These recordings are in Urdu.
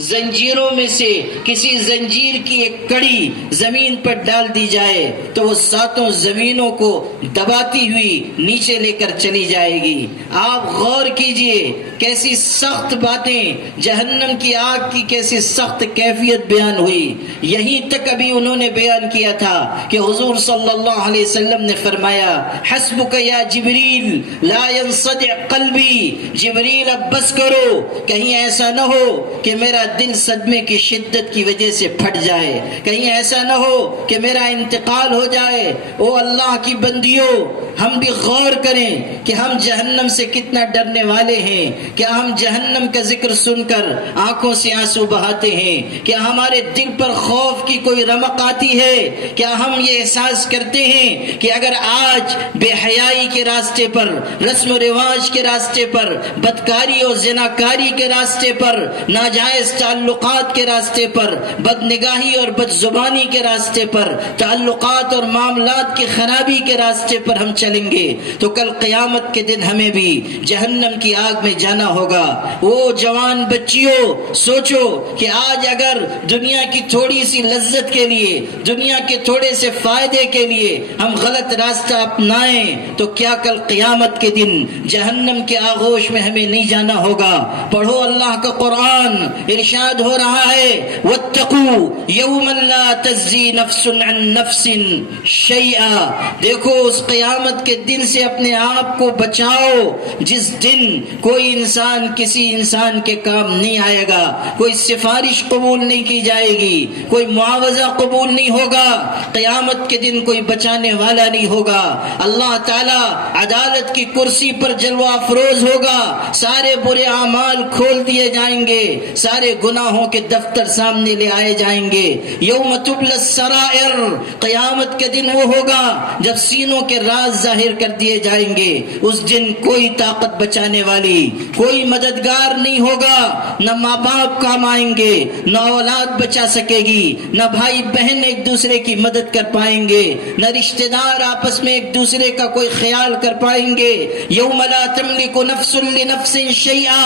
زنجیروں میں سے کسی زنجیر کی ایک کڑی زمین پر ڈال دی جائے تو وہ ساتوں زمینوں کو دباتی ہوئی نیچے لے کر چلی جائے گی۔ آپ غور کیجئے کیسی سخت باتیں، جہنم کی آگ کی کیسی سخت کیفیت بیان ہوئی۔ یہیں تک ابھی انہوں نے بیان کیا تھا کہ حضور صلی اللہ علیہ وسلم نے فرمایا حسبک یا جبریل لا ينصدع قلبی، جبریل اب بس کرو، کہیں ایسا نہ ہو کہ میرا دل صدمے کی شدت کی وجہ سے پھٹ جائے، کہیں ایسا نہ ہو کہ میرا انتقال ہو جائے۔ او اللہ کی بندیوں، ہم بھی غور کریں کہ ہم جہنم سے کتنا ڈرنے والے ہیں۔ کیا ہم جہنم کا ذکر سن کر آنکھوں سے آنسو بہاتے ہیں؟ کیا ہمارے دل پر خوف کی کوئی رمق آتی ہے؟ کیا ہم یہ احساس کرتے ہیں کہ اگر آج بے حیائی کے راستے پر، رسم و رواج کے راستے پر، بدکاری اور زناکاری کے راستے پر، ناجائز تعلقات کے راستے پر، بد نگاہی اور بد زبانی کے راستے پر، تعلقات اور معاملات کی خرابی کے راستے پر ہم چلیں گے تو کل قیامت کے دن ہمیں بھی جہنم کی آگ میں جانا ہوگا۔ وہ جوان بچیوں، سوچو کہ آج اگر دنیا کی تھوڑی سی لذت کے لیے، دنیا کے تھوڑے سے فائدے کے لیے ہم غلط راستہ اپنائیں تو کیا کل قیامت کے دن جہنم کے آغوش میں ہمیں نہیں جانا ہوگا۔ پڑھو اللہ کا قرآن، ارشاد ہو رہا ہے واتقوا یوما لا تجزی نفس عن نفس شیئا، دیکھو اس قیامت کے دن سے اپنے آپ کو بچاؤ جس دن کوئی انسان کسی انسان کے کام نہیں آئے گا، کوئی سفارش قبول نہیں کی جائے گی، کوئی معاوضہ قبول نہیں ہوگا، قیامت کے دن کوئی بچانے والا نہیں ہوگا۔ اللہ تعالی عدالت کی کرسی پر جلوہ افروز ہوگا، سارے برے اعمال کھول دیے جائیں گے، سارے گناہوں کے دفتر سامنے لے آئے جائیں گے۔ یوم تبلی السرائر، قیامت کے دن وہ ہوگا جب سینوں کے راز ظاہر کر دیے جائیں گے۔ اس دن کوئی طاقت بچانے والی، کوئی مددگار نہیں ہوگا، نہ ماں باپ کام آئیں گے، نہ اولاد بچا سکے گی، نہ بھائی بہن ایک دوسرے کی مدد کر پائیں گے، نہ رشتہ دار آپس میں ایک دوسرے کا کوئی خیال کر پائیں گے۔ یوم لا تملک نفس لنفس شیئا،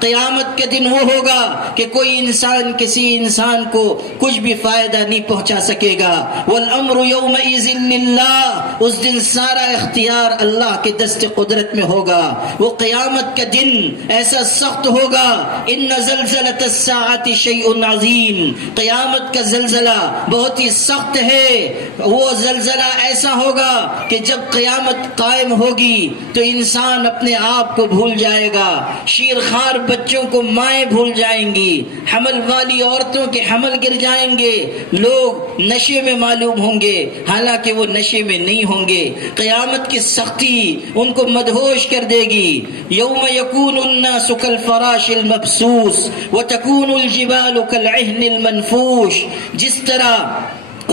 قیامت کے دن وہ ہوگا کہ کوئی انسان کسی انسان کو کچھ بھی فائدہ نہیں پہنچا سکے گا۔ والامر یومئذ للہ، اس دن سارا اختیار اللہ کے دست قدرت میں ہوگا۔ وہ قیامت کا دن ایسا سخت ہوگا، ان زلزلۃ الساعۃ شیء عظیم، قیامت کا زلزلہ بہت ہی سخت ہے۔ وہ زلزلہ ایسا ہوگا کہ جب قیامت قائم ہوگی تو انسان اپنے آپ کو بھول جائے گا، شیرخوار بچوں کو مائیں بھول جائیں گی، حمل والی عورتوں کے حمل گر جائیں گے، لوگ نشے میں معلوم ہوں گے حالانکہ وہ نشے میں نہیں ہوں گے۔ قیامت کی سختی ان کو مدہوش کر دے گی۔ یوم یکون الناس کالفراش المبثوث وتکون الجبال کالعہن المنفوش، جس طرح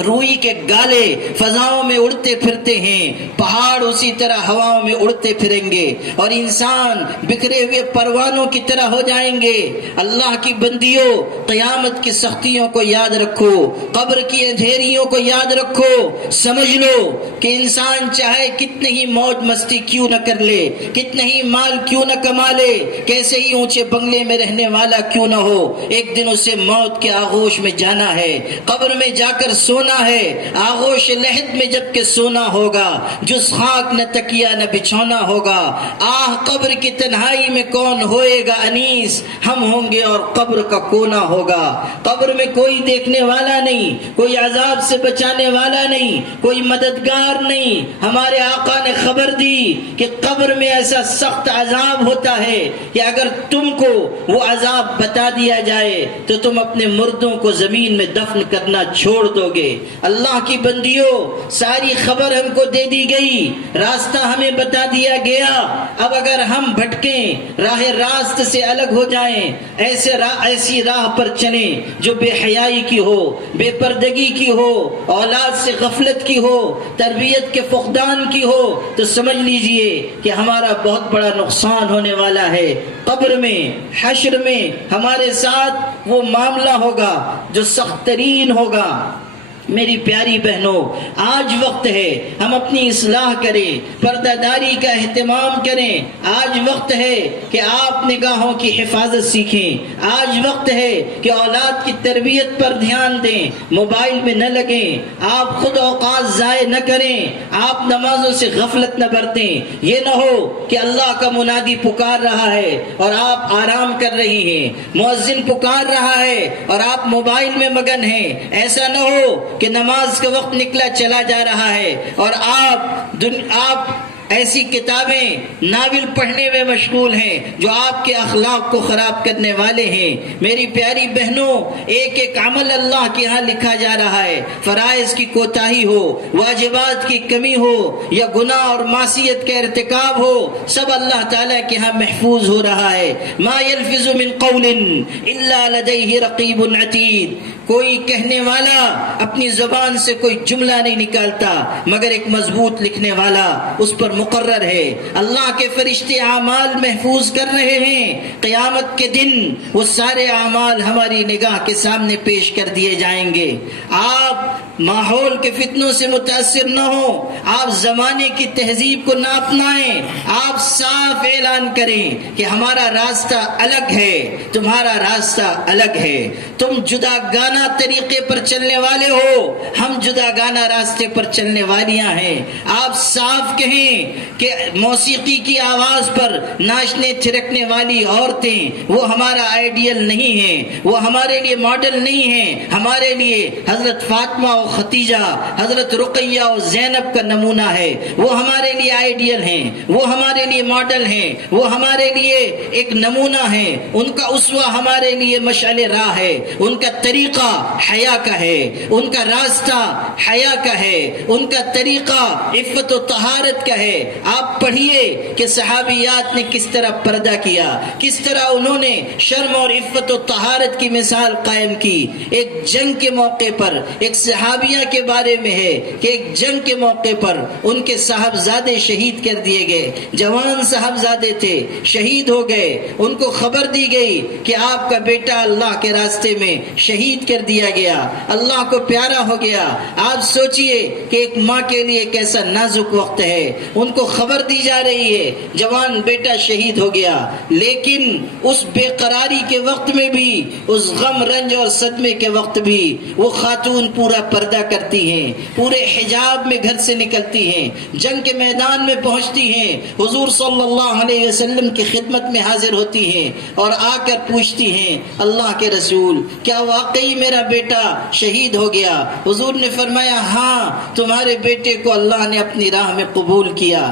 روئی کے گالے فضاؤں میں اڑتے پھرتے ہیں، پہاڑ اسی طرح ہواؤں میں اڑتے پھریں گے اور انسان بکھرے ہوئے پروانوں کی طرح ہو جائیں گے۔ اللہ کی بندیوں، قیامت کی سختیوں کو یاد رکھو، قبر کی اندھیریوں کو یاد رکھو، سمجھ لو کہ انسان چاہے کتنی ہی موج مستی کیوں نہ کر لے، کتنا ہی مال کیوں نہ کما لے، کیسے ہی اونچے بنگلے میں رہنے والا کیوں نہ ہو، ایک دن اسے موت کے آغوش میں جانا ہے، قبر میں جا کر سونا ہے، آغوش لحد میں جب کہ سونا ہوگا، جس خاک نہ تکیا نہ بچھونا ہوگا۔ آہ قبر کی تنہائی میں کون ہوئے گا انیس، ہم ہوں گے اور قبر کا کونا ہوگا۔ قبر میں کوئی دیکھنے والا نہیں، کوئی عذاب سے بچانے والا نہیں، کوئی مددگار نہیں۔ ہمارے آقا نے خبر دی کہ قبر میں ایسا سخت عذاب ہوتا ہے کہ اگر تم کو وہ عذاب بتا دیا جائے تو تم اپنے مردوں کو زمین میں دفن کرنا چھوڑ دو گے۔ اللہ کی بندیوں، ساری خبر ہم کو دے دی گئی، راستہ ہمیں بتا دیا گیا۔ اب اگر ہم بھٹکیں، راہ راست سے الگ ہو جائیں، ایسی راہ پر چلیں جو بے حیائی کی ہو، بے پردگی کی ہو، اولاد سے غفلت کی ہو، تربیت کے فقدان کی ہو، تو سمجھ لیجئے کہ ہمارا بہت بڑا نقصان ہونے والا ہے۔ قبر میں، حشر میں ہمارے ساتھ وہ معاملہ ہوگا جو سخت ترین ہوگا۔ میری پیاری بہنوں، آج وقت ہے ہم اپنی اصلاح کریں، پردہ داری کا اہتمام کریں۔ آج وقت ہے کہ آپ نگاہوں کی حفاظت سیکھیں۔ آج وقت ہے کہ اولاد کی تربیت پر دھیان دیں، موبائل میں نہ لگیں، آپ خود اوقات ضائع نہ کریں، آپ نمازوں سے غفلت نہ برتیں۔ یہ نہ ہو کہ اللہ کا منادی پکار رہا ہے اور آپ آرام کر رہی ہیں، مؤذن پکار رہا ہے اور آپ موبائل میں مگن ہیں۔ ایسا نہ ہو کہ نماز کا وقت نکلا چلا جا رہا ہے اور آپ ایسی کتابیں ناول پڑھنے میں مشغول ہیں جو آپ کے اخلاق کو خراب کرنے والے ہیں۔ میری پیاری بہنوں، ایک ایک عمل اللہ کے ہاں لکھا جا رہا ہے۔ فرائض کی کوتاہی ہو، واجبات کی کمی ہو یا گناہ اور معصیت کا ارتکاب ہو، سب اللہ تعالیٰ کے ہاں محفوظ ہو رہا ہے۔ ما یلفظ من قول الا لدیہ رقیب عتید، کوئی کہنے والا اپنی زبان سے کوئی جملہ نہیں نکالتا مگر ایک مضبوط لکھنے والا اس پر مقرر ہے۔ اللہ کے فرشتے اعمال محفوظ کر رہے ہیں۔ قیامت کے دن وہ سارے اعمال ہماری نگاہ کے سامنے پیش کر دیے جائیں گے۔ آپ ماحول کے فتنوں سے متاثر نہ ہو، آپ زمانے کی تہذیب کو نہ اپنائیں، آپ صاف اعلان کریں کہ ہمارا راستہ الگ ہے، تمہارا راستہ الگ ہے۔ تم جدا گانا طریقے پر چلنے والے ہو، ہم جدا گانا راستے پر چلنے والیاں ہیں۔ آپ صاف کہیں کہ موسیقی کی آواز پر ناچنے تھرکنے والی عورتیں وہ ہمارا آئیڈیل نہیں ہیں، وہ ہمارے لیے ماڈل نہیں ہیں۔ ہمارے لیے حضرت فاطمہ و خدیجہ، حضرت رقیہ و زینب کا نمونہ ہے، وہ ہمارے لیے آئیڈیل ہیں، وہ ہمارے لیے ماڈل ہیں، وہ ہمارے لیے ایک نمونہ ہے۔ ان کا اسوہ ہمارے لیے مشعل راہ ہے، ان کا طریقہ حیا کا ہے، ان کا راستہ حیا کا ہے، ان کا طریقہ عفت و طہارت کا ہے۔ آپ پڑھیے کہ صحابیات نے کس طرح پردہ کیا، کس طرح انہوں نے شرم اور عفت و طہارت کی مثال قائم کی۔ ایک جنگ کے موقع پر ایک صحابیہ کے بارے میں ہے کہ ایک جنگ کے موقع پر ان کے صاحبزادے شہید کر دیے گئے، جوان صاحبزادے تھے، شہید ہو گئے۔ ان کو خبر دی گئی کہ آپ کا بیٹا اللہ کے راستے میں شہید کر دیا گیا، اللہ کو پیارا ہو گیا۔ آپ سوچئے کہ ایک ماں کے لیے کیسا نازک وقت ہے، ان کو خبر دی جا رہی ہے جوان بیٹا شہید ہو گیا، لیکن اس بے قراری کے وقت میں بھی، اس غم رنج اور صدمے کے وقت بھی وہ خاتون پورا پردہ کرتی ہیں، پورے حجاب میں گھر سے نکلتی ہیں، جنگ کے میدان میں پہنچتی ہیں، حضور صلی اللہ علیہ وسلم کی خدمت میں حاضر ہوتی ہیں اور آ کر پوچھتی ہیں اللہ کے رسول کیا واقعی میرا بیٹا شہید ہو گیا؟ حضور نے فرمایا ہاں، تمہارے بیٹے کو اللہ نے اپنی راہ میں قبول کیا۔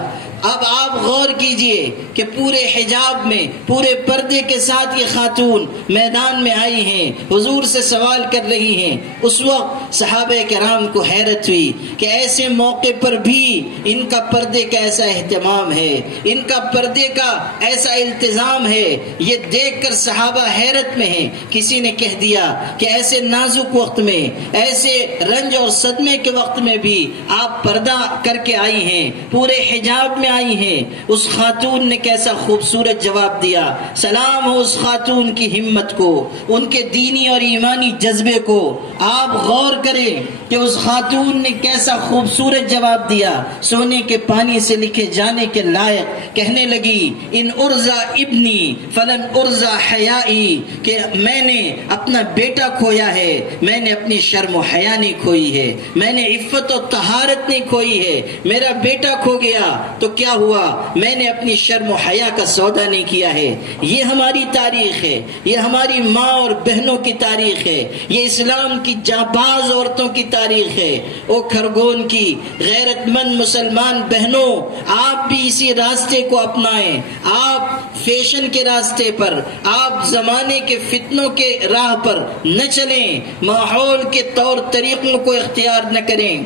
اب آپ غور کیجئے کہ پورے حجاب میں، پورے پردے کے ساتھ یہ خاتون میدان میں آئی ہیں، حضور سے سوال کر رہی ہیں۔ اس وقت صحابہ کرام کو حیرت ہوئی کہ ایسے موقع پر بھی ان کا پردے کا ایسا اہتمام ہے، ان کا پردے کا ایسا التزام ہے۔ یہ دیکھ کر صحابہ حیرت میں ہیں۔ کسی نے کہہ دیا کہ ایسے نازک وقت میں، ایسے رنج اور صدمے کے وقت میں بھی آپ پردہ کر کے آئی ہیں، پورے حجاب میں آئی ہیں۔ اس خاتون نے کیسا خوبصورت جواب دیا۔ سلام ہو اس خاتون کی ہمت کو، ان کے دینی اور ایمانی جذبے کو۔ آپ غور کریں کہ اس خاتون نے کیسا خوبصورت جواب دیا، سونے کے پانی سے لکھے جانے کے لائق۔ کہنے لگی ان ارزا ابنی فلن ارزا حیائی، کہ میں نے اپنا بیٹا کھویا ہے، میں نے اپنی شرم و حیا نہیں کھوئی ہے، میں نے عفت و طہارت نہیں کھوئی ہے۔ میرا بیٹا کھو گیا تو کیا ہوا، میں نے اپنی شرم و حیا کا سودا نہیں کیا ہے۔ یہ ہماری تاریخ ہے، یہ ہماری ماں اور بہنوں کی تاریخ ہے، یہ اسلام کی جانباز عورتوں کی تاریخ ہے۔ او کھرگون کی غیرت مند مسلمان بہنوں، آپ بھی اسی راستے کو اپنائیں۔ آپ فیشن کے راستے پر، آپ زمانے کے فتنوں کے راہ پر نہ چلیں، ماحول کے طور طریقوں کو اختیار نہ کریں،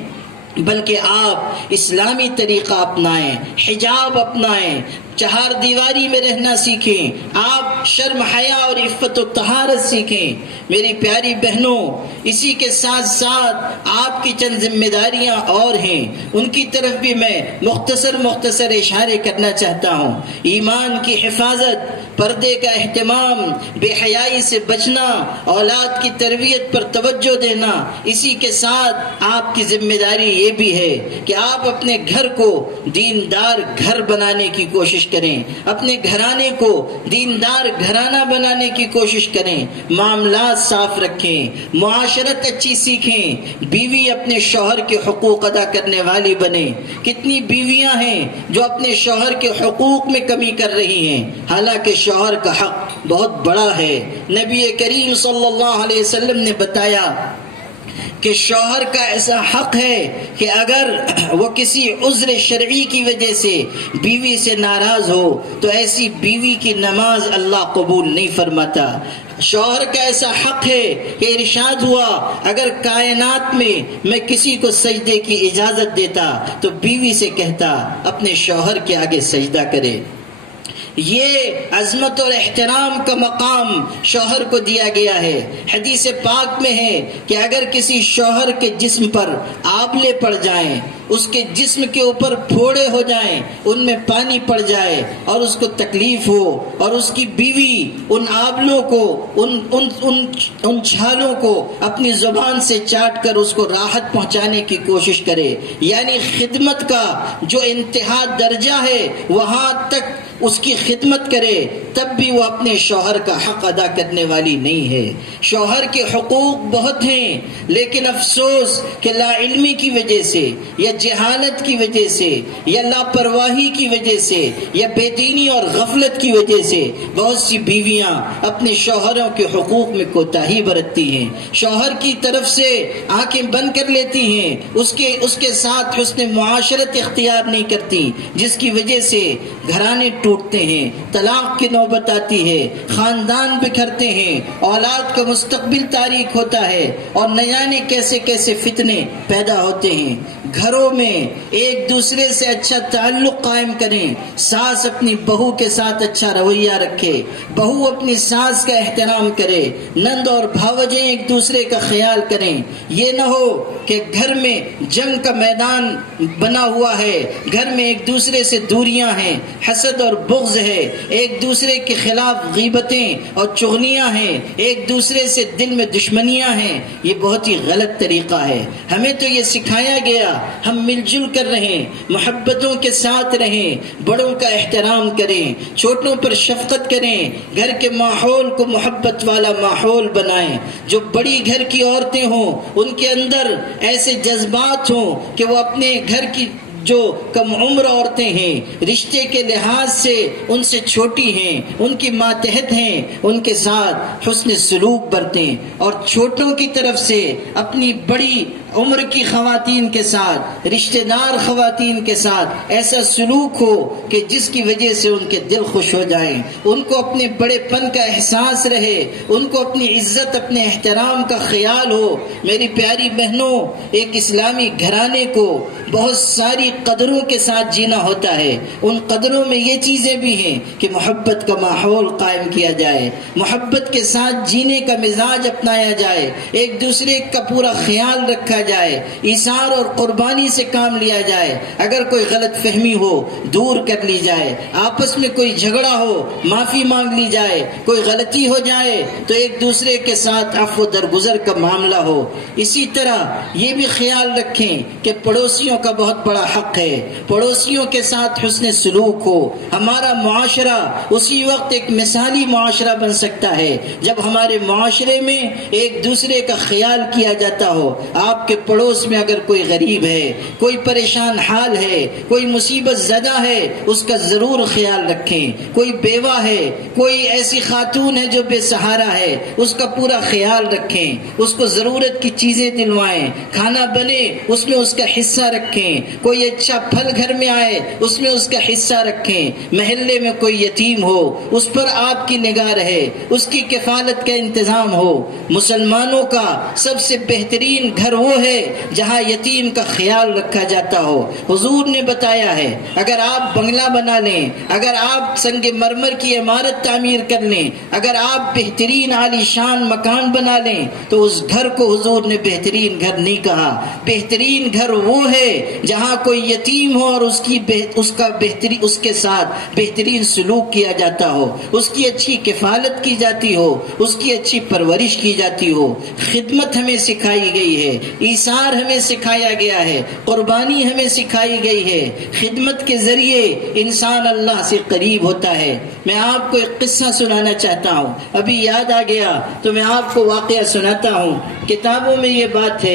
بلکہ آپ اسلامی طریقہ اپنائیں، حجاب اپنائیں، چہار دیواری میں رہنا سیکھیں، آپ شرم حیا اور عفت و طہارت سیکھیں۔ میری پیاری بہنوں، اسی کے ساتھ ساتھ آپ کی چند ذمہ داریاں اور ہیں، ان کی طرف بھی میں مختصر اشارے کرنا چاہتا ہوں۔ ایمان کی حفاظت، پردے کا اہتمام، بے حیائی سے بچنا، اولاد کی تربیت پر توجہ دینا۔ اسی کے ساتھ آپ کی ذمہ داری یہ بھی ہے کہ آپ اپنے گھر کو دیندار گھر بنانے کی کوشش کریں، اپنے گھرانے کو دیندار گھرانہ بنانے کی کوشش کریں، معاملات صاف رکھیں، معاشرت اچھی سیکھیں، بیوی اپنے شوہر کے حقوق ادا کرنے والی بنے۔ کتنی بیویاں ہیں جو اپنے شوہر کے حقوق میں کمی کر رہی ہیں، حالانکہ شوہر کا حق بہت بڑا ہے۔ نبی کریم صلی اللہ علیہ وسلم نے بتایا کہ شوہر کا ایسا حق ہے کہ اگر وہ کسی عذر شرعی کی وجہ سے بیوی سے ناراض ہو تو ایسی بیوی کی نماز اللہ قبول نہیں فرماتا۔ شوہر کا ایسا حق ہے کہ ارشاد ہوا اگر کائنات میں کسی کو سجدے کی اجازت دیتا تو بیوی سے کہتا اپنے شوہر کے آگے سجدہ کرے۔ یہ عظمت اور احترام کا مقام شوہر کو دیا گیا ہے۔ حدیث پاک میں ہے کہ اگر کسی شوہر کے جسم پر آبلے پڑ جائیں، اس کے جسم کے اوپر پھوڑے ہو جائیں، ان میں پانی پڑ جائے اور اس کو تکلیف ہو اور اس کی بیوی ان آبلوں کو ان چھالوں کو اپنی زبان سے چاٹ کر اس کو راحت پہنچانے کی کوشش کرے، یعنی خدمت کا جو انتہا درجہ ہے وہاں تک اس کی خدمت کرے، تب بھی وہ اپنے شوہر کا حق ادا کرنے والی نہیں ہے۔ شوہر کے حقوق بہت ہیں، لیکن افسوس کہ لا علمی کی وجہ سے یا جہالت کی وجہ سے یا لاپرواہی کی وجہ سے یا بے دینی اور غفلت کی وجہ سے بہت سی بیویاں اپنے شوہروں کے حقوق میں کوتاہی برتتی ہیں، شوہر کی طرف سے آنکھیں بند کر لیتی ہیں، اس کے ساتھ حسن معاشرت اختیار نہیں کرتی، جس کی وجہ سے گھرانے ٹوٹتے ہیں، طلاق کی نوبت آتی ہے، خاندان بکھرتے ہیں، اولاد کا مستقبل تاریک ہوتا ہے اور نہ جانے کیسے کیسے فتنے پیدا ہوتے ہیں۔ گھروں میں ایک دوسرے سے اچھا تعلق قائم کریں، ساس اپنی بہو کے ساتھ اچھا رویہ رکھے، بہو اپنی ساس کا احترام کرے، نند اور بھاوجیں ایک دوسرے کا خیال کریں۔ یہ نہ ہو کہ گھر میں جنگ کا میدان بنا ہوا ہے، گھر میں ایک دوسرے سے دوریاں ہیں، حسد اور بغض ہے، ایک دوسرے کے خلاف غیبتیں اور چغلیاں ہیں، ایک دوسرے سے دل میں دشمنیاں ہیں۔ یہ بہت ہی غلط طریقہ ہے۔ ہمیں تو یہ سکھایا گیا ہم مل جل کر رہیں، محبتوں کے ساتھ رہیں، بڑوں کا احترام کریں، چھوٹوں پر شفقت کریں، گھر کے ماحول کو محبت والا ماحول بنائیں۔ جو بڑی گھر کی عورتیں ہوں ان کے اندر ایسے جذبات ہوں کہ وہ اپنے گھر کی جو کم عمر عورتیں ہیں، رشتے کے لحاظ سے ان سے چھوٹی ہیں، ان کی ماتحت ہیں، ان کے ساتھ حسن سلوک برتیں، اور چھوٹوں کی طرف سے اپنی بڑی عمر کی خواتین کے ساتھ، رشتہ دار خواتین کے ساتھ ایسا سلوک ہو کہ جس کی وجہ سے ان کے دل خوش ہو جائیں، ان کو اپنے بڑے پن کا احساس رہے، ان کو اپنی عزت اپنے احترام کا خیال ہو۔ میری پیاری بہنوں، ایک اسلامی گھرانے کو بہت ساری قدروں کے ساتھ جینا ہوتا ہے۔ ان قدروں میں یہ چیزیں بھی ہیں کہ محبت کا ماحول قائم کیا جائے، محبت کے ساتھ جینے کا مزاج اپنایا جائے، ایک دوسرے کا پورا خیال رکھا جائے، ایثار اور قربانی سے کام لیا جائے، اگر کوئی غلط فہمی ہو دور کر لی جائے، آپس میں کوئی جھگڑا ہو معافی مانگ لی جائے، کوئی غلطی ہو جائے تو ایک دوسرے کے ساتھ عفو درگزر کا معاملہ ہو۔ اسی طرح یہ بھی خیال رکھیں کہ پڑوسیوں کا بہت بڑا حق ہے، پڑوسیوں کے ساتھ حسن سلوک ہو۔ ہمارا معاشرہ اسی وقت ایک مثالی معاشرہ بن سکتا ہے جب ہمارے معاشرے میں ایک دوسرے کا خیال کیا جاتا ہو۔ آپ کے پڑوس میں اگر کوئی غریب ہے، کوئی پریشان حال ہے، کوئی مصیبت زدہ ہے، اس کا ضرور خیال رکھیں۔ کوئی بیوہ ہے، کوئی ایسی خاتون ہے جو بے سہارا ہے، اس کا پورا خیال رکھیں، اس کو ضرورت کی چیزیں دلوائیں، کھانا بنے اس میں اس کا حصہ رکھیں۔ کوئی اچھا پھل گھر میں آئے اس میں اس کا حصہ رکھیں، محلے میں کوئی یتیم ہو اس پر آپ کی نگاہ رہے، اس کی کفالت کا انتظام ہو۔ مسلمانوں کا سب سے بہترین گھر وہ ہے جہاں یتیم کا خیال رکھا جاتا ہو۔ حضور نے بتایا ہے اگر آپ بنگلہ بنا لیں، اگر آپ سنگ مرمر کی عمارت تعمیر کر لیں، اگر آپ بہترین عالی شان مکان بنا لیں تو اس گھر کو حضور نے بہترین گھر نہیں کہا۔ بہترین گھر وہ ہے جہاں کوئی یتیم ہو اور اس کے ساتھ بہترین سلوک کیا جاتا ہو، اس کی اچھی کفالت کی جاتی ہو، اس کی اچھی پرورش کی جاتی ہو۔ خدمت ہمیں سکھائی گئی ہے، ایثار ہمیں سکھایا گیا ہے، قربانی ہمیں سکھائی گئی ہے۔ خدمت کے ذریعے انسان اللہ سے قریب ہوتا ہے۔ میں آپ کو ایک قصہ سنانا چاہتا ہوں، ابھی یاد آ گیا تو میں آپ کو واقعہ سناتا ہوں۔ کتابوں میں یہ بات ہے